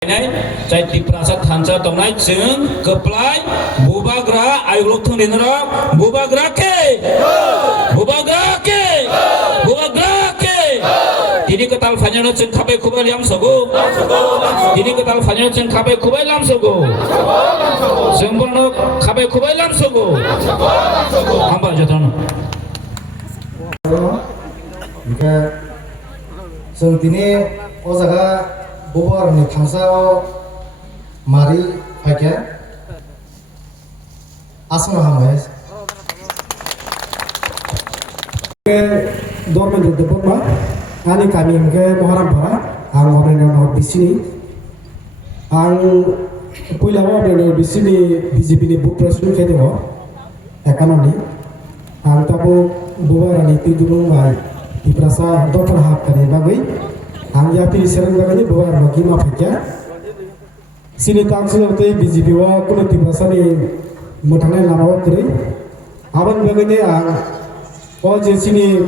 Jai Tiprasa Thansa Tonai Sung Keplai Bubagra Ayulok Thundinra Bubagra ke Ini ketal fanyana ceng kape kubai liam sogo Ini ketal fanyana ceng kape kubai liam sogo Sempurna kape kubai liam sogo Hamba jatuh Jika sentini ozaga bubar ni thangsa mari pakai asma hamai ke dormen di depan mah ani kami ke Muharram para ang orang yang di sini ang puila orang di sini BJP ni bu presiden ke dewa ekonomi ang tapu bubar ni tidur mai di perasa dokter hak kene bagai ang yapi serang bagani bubar bagi ma pakai sini tangsul te BJP wa kuno di perasa ni mutane lama kiri awan bagani ang oje sini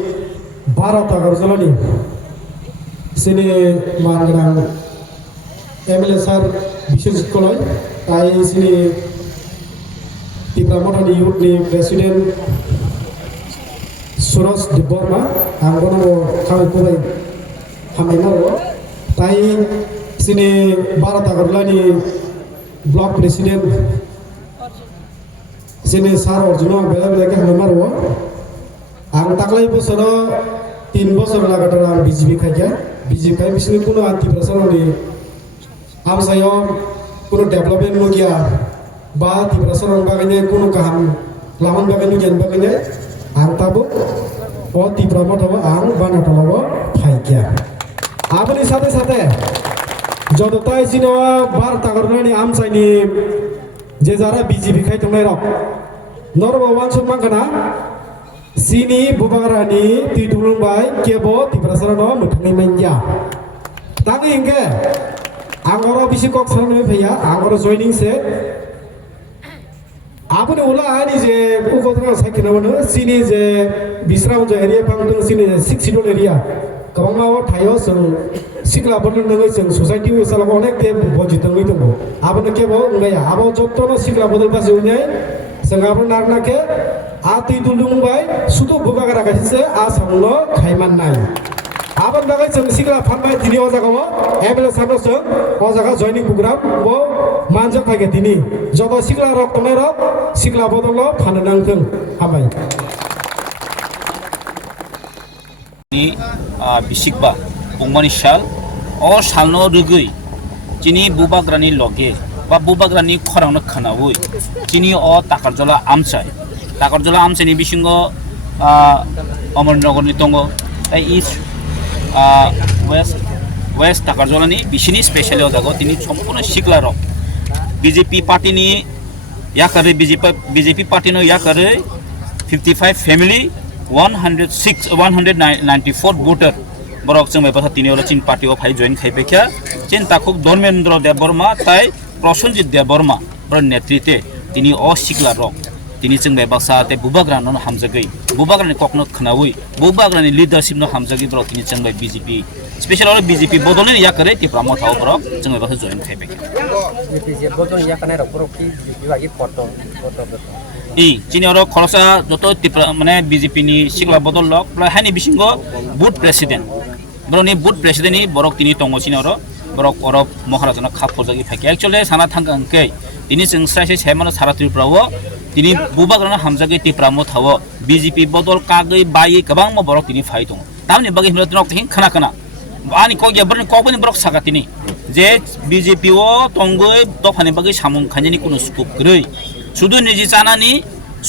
Barat agar jalan sini mangrang MLSR bisnis sekolah, tai sini di Pramod di youth ni presiden Suros di Burma, anggono mo kami kubai kami moro, tai sini Barat agar jalan blok presiden sini Sar Arjuna bela-bela ke kami moro. Ang taklay po sa 3 বছর লাগাতার ang BJP kaya BJP kaya bisni kuno anti prasana ni am sayo kuno development mo kya ba ti prasana baganya kuno kaham laman baganya jan baganya ang tabo o ti pramot haba ang bana tolawa phai kya apni সাথে সাথে যতটাই cinema বার তাগরনানি am saini je jara BJP khai tongnai rok norbo wansuk mangkana sini bubagrani tidulung bai kebo di prasarana muthani manja tangi hingke angoro bisikok sarane phaya angoro joining se apuni ula ani je ugodra sakina wono sini je bisram je area pangdung sini 6 sidol area kabangma thayo sung sikla bodon ngai sung society we sala onek te bojitong ngai tongo apuni kebo ngai abo jottono sikla bodol pase unyai sangapun narna ke ati dulung bai sudo bubagra kasise asamno khaiman nai aban bagai jeng sikla phambai dini ojaga mo ebele sabo sung ojaga joining program bo manjak phage dini jodo sikla rok tonai rok sikla bodolo phananang thung hamai ni bisikba bungmani shal o salno rugui chini bubagrani loge ba bubagrani khorangno khanawui chini o takarjola amchai takarjola amchani bisingo Amarnagar ni tongo tai east west takarjola ni bisini specially odago tini সম্পূর্ণ sikla rok BJP party ni yakare BJP party no yakare 55 family 194 voter borok jeng bai tini ora chin party of hai join khai bekha chen takuk Dharmendra Dev Burma tai Prosenjit Dev Burma bor netritwe tini o sikla rok tini jeng bai baksa te bubagrano hamjagai bubagrani kokno khnawi bubagrani leadership no hamjagi borok tini jeng bai BJP special or BJP bodolin yakare ti pramo thaw borok jeng bai join khai bekha BJP bodol yakane rok borok ki bibagi photo chini oro khorosa joto mane BJP ni sikla bodol lok hani bisingo boot president boroni boot president ni borok tini tongo chini oro borok oro maharajana khap phojagi phake actually sana thangangke tini jeng sai semano saratul prawo tini bubagrana hamjagi ti pramo thawo BJP bodol kagai bai kabang mo borok tini phai tongo tamni bagi himrat nok hin khana ani kogya borni kogni borok sagatini je BJP o tongoi dofani bagi samung khanjani kuno scoop grei শুধু নিজে চানানি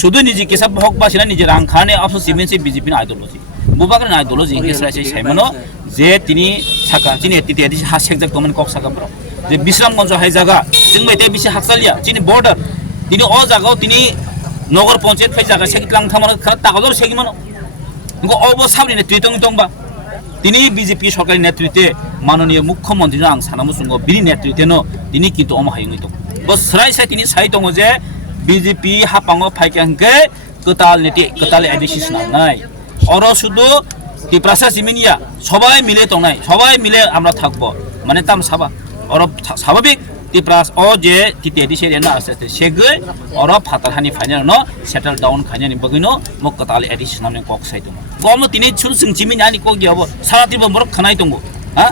শুধু নিজে কেসা ভক বাসিনা নিজে রাং খানে office সিমেন্সি BJP না ideology বুবাগ্রা না ideology English রাইছে সাইমনো যে তিনি সাকা তিনি এতি এতি হাসেক জাক কমন কক সাকা ব্র যে বিশ্রামগঞ্জ হাই জায়গা जों মেতে বিসি হাকসালিয়া তিনি বর্ডার তিনি অ জায়গাও তিনি নগর পঞ্চায়েত ফাই জায়গা সেকিলাং থামানো তাগদর সেকিমানো গো অব সামনে নেতৃত্ব দংবা তিনি BJP সরকারি নেতৃত্বে মাননীয় মুখ্যমন্ত্রী আং সানামুসুঙ্গ বিনি নেতৃত্বে ন তিনি কিন্তু অমহায়ঙ্গি দং বস রাই সাই তিনি সাই দং যে BJP hapango phaikangke ketal neti ketal edisi snangai oro sudu ti prasa siminia সবাই মিলে tongnai সবাই মিলে আমরা থাকবো মানে তাম সাবা অরব স্বাভাবিক ত্রিপুরা ও যে টিটিএডি সে রেনা আছে সেগে অরব ফাতারহানি ফাইনাল ন সেটেল ডাউন খাইনানি বগিনো মক্কাতাল এডিশন নামে কক সাইতো গম তিনি ছুল সিংচিমি নানি কক গিয়াব সারা ত্রিপুরা বরক খানাই দङ হ্যাঁ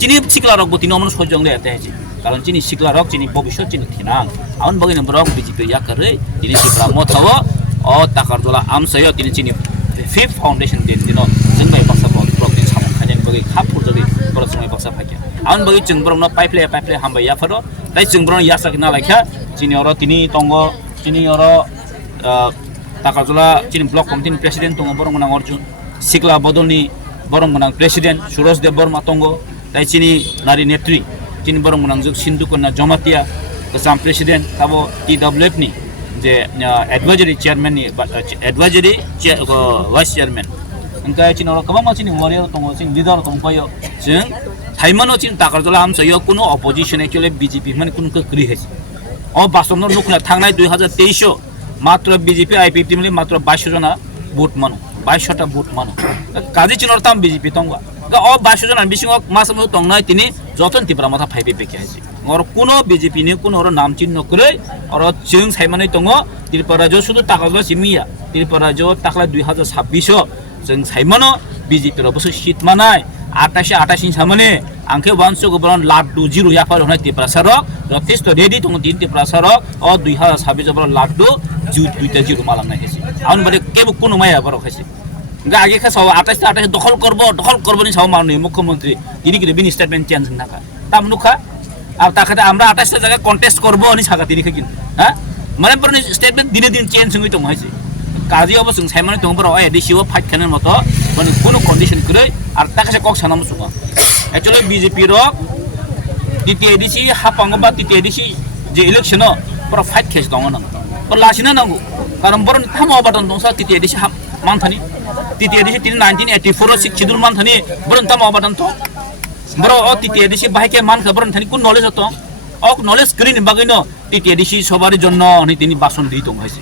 চিনি সিকলা রক তিনি অমন সহ্যং লে এতে আছে কারণ চিনি সিকলা রক চিনি ভবিষ্যৎ চিনি থিনাং আউন বগিনো বরক বিজেপি ইয়াকারে তিনি ত্রিপুরা মথাও ও টাকার দলা আমসায় তিনি চিনি ফিফ ফাউন্ডেশন দেন দিনো जोंबाय बाक्सा ब्लक दिन सामन खायनि बगै खापुर जरि बर जोंबाय बाक्सा फाइया आउन बगै जों बरनो पाइप्ले हामबाय याफरो ताइ जों बरनो यासाक ना लायखा चिनि अर तिनि तंग चिनि अर टाकाजला चिनि ब्लक कमिटिनि प्रेसिडेन्ट दङ बरमगोनां अर्जुन सिकला बदलनि बरमगोनां प्रेसिडेन्ट सुरज देव बर्मा दङ ताइ चिनि नारी नेत्री चिनि बरमगोनां जों सिन्धुकन्या जमातिया गोजाम प्रेसिडेन्ट ताबो TWF नि जे एडभाइजरी चेयरमैन नि एडभाइजरी वाइस चेयरमैन ओंखाय चिनि अर गोबां मानसिनि वारियर दङ चिनि लिडार दंफायो जों थाइमानो चिनि टाकाजला आमसायो कुनु अपोजिशन एक्चुअली बीजेपी माने कुनु गोख्रै हेस अ बासनो नुखना थांनाय 2023 मात्र बीजेपी आईपीएफटी मिले मात्र 22 जना भोट मानो 22 टा भोट मानो काजि चिनर ताम बीजेपी दंगा अ 22 जना बिसिङो मासमो दंनाय तिनि जतन तिब्रा माथा फाइबे बेके हेसि और कुनु बीजेपी नि कुनु नाम चिन्ह नकरै और जों साइमानै दङ त्रिपुरा जो शुद्ध टाकाजला सिमिया त्रिपुरा जो टाकला 2026 जों साइमानो बीजेपी रो बसो सीट मानाय 28 सामने आंखे 100 गबरन लाडु जिरो याफार होनाय त्रिपुरा सरक जथेष्ट रेडी दङ दिन त्रिपुरा सरक अ 2026 जबर लाडु जु दुइटा जिरो मालांनाय हेसि आउन बरे केबो कुनु माया बर हेसि आगे का 28 दखल करबो नि साव माननीय मुख्यमंत्री दिनि बिनि स्टेटमेंट चेंज नाका ताम नुखा अब ताखाते আমরা 28 জায়গা কন্টেস্ট করব अनि सागा दिनि किन हा माने बरनि स्टेटमेन्ट दिने दिन चेंज संगै दङ हाइसि काजि अब जों साइमानै दङ बर एडिसिओ फाइट खाने मतो माने कुनु कन्डिसन करै आर ताखासे कक सानाम सुगा एक्चुअली बीजेपी रो टीटीएडीसी हापांगबा टीटीएडीसी जे इलेक्शन पर फाइट केस दङ न पर लासिना नांगौ कारण बरनि थामो बाटन दंसा टीटीएडीसी मानथानि टीटीएडीसी 1984 सिक्सिदुर मानथानि बरनि थामो बाटन थ बरो अ टीटीएडीसी बाहायके मान खबर थानि कुन नलेज त अक नलेज करिनि बागैनो टीटीएडीसी सबारि जन्न अनि तिनि बासन दै दं हाइसि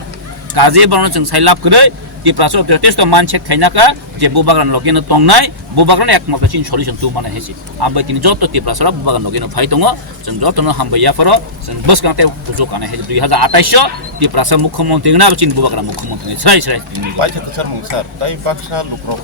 काजे बरन जों साइलाब करै ति प्रासो जथेष्ट मानसे खाइनाका जे बुबागान लगेनो तंनाय बुबागान एकमात्र चिन सल्युशन तु माने हाइसि आबै तिनि जत ति प्रासो बुबागान लगेनो फाइ दङ जों जतनो हामबाया फरो जों बसकाते पुजो काने हाइसि 2028 ति प्रासो मुख्यमन्त्री ना चिन बुबागान मुख्यमन्त्री सराय बाइसे सर मुंसार ताइ बाक्सा लुक्र